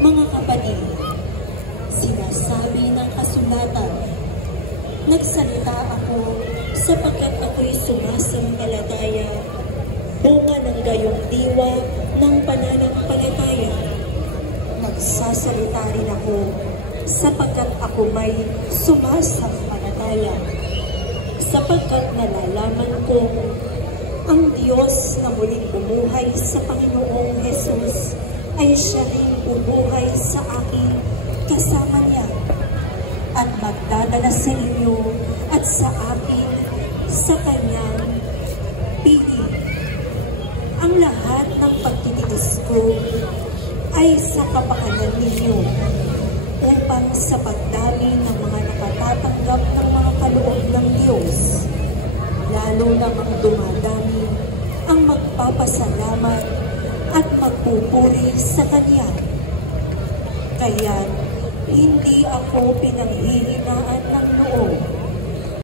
Mga kapatid, sinasabi ng kasulatan, nagsalita ako sapagkat ako'y sumasampalataya, bunga ng gayong diwa ng pananampalataya. Nagsasalita rin ako sapagkat ako may sumasampalataya, sapagkat nalalaman ko ang Diyos na muling bumuhay sa Panginoong Jesus ay siya rin bubuhay sa akin kasama niya at magdadala sa inyo at sa akin sa kanyang piling. Ang lahat ng pagtitiis ko ay sa kapakanan ninyo upang sa pagdami ng mga nakatatanggap ng mga kaloob ng Diyos, lalo namang dumadami ang magpapasalamat at magpupuri sa Kanya. Kaya hindi ako pinanghihina